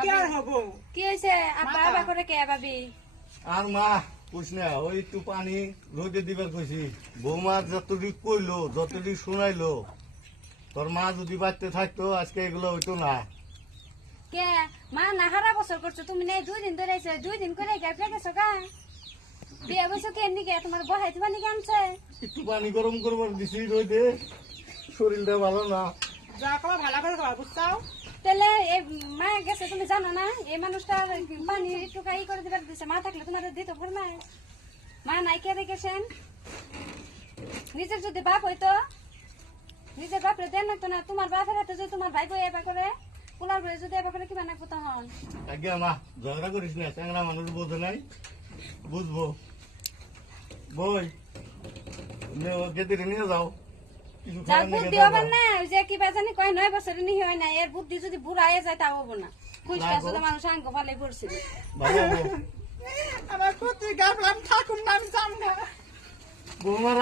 কি আর হবো? কি হয়েছে আব্বা আব্বা করে কে ভাবি? আর মা কইস না, ওই একটু পানি রোদে দিবার কইছি। বৌমা যতদিক কইলো, যতদিক শুনাইলো, তোর মা যদি বাড়তে থাকতো আজকে এগুলো হইতো না। কে মা না হারা বছর করছো তুমি না 2 দিন ধরে আইছো 2 দিন করে গাফলে গেছো গা বিয়ে বসে কেন দিকে তোমার বহাইতে পানি কামছে একটু পানি গরম করবার দিছি রোদে, শরীরটা ভালো না। যা কবা ভালো করে কবা বুঝছাও? তাহলে এই মা গেছে তুমি জানো না এই মানুষটা পানি একটু কাই করে দিবার দিছে মা থাকলে তোমার দিতে পার না মা নাই কে রেখেছেন নিজের যদি বাপ হইতো নিজের বাপরে দেন না তো না তোমার বাপের হাতে যদি তোমার ভাই বই এবার করে পোলার বই যদি এবার করে কি বানাবো তখন আগে মা ঝগড়া করিস না, চ্যাংরা মানুষ বোঝে নাই, বুঝবো। বই ওকে দিকে নিয়ে যাও, কিছু যার খাবার বুদ্ধি নিয়ে হবে দাও। না ওই যে কি বাজানি কয় 9 বছরের নিহি হয় না এর বুদ্ধি যদি বুড়া হয়ে যায় তাও হবো না খুঁজতে আসলে মানুষ আঙ্গ ভালোই পড়ছিল ভালো হবো। আমার পুত্রী গাফলাম ঠাকুর নাম জান না। বৌমার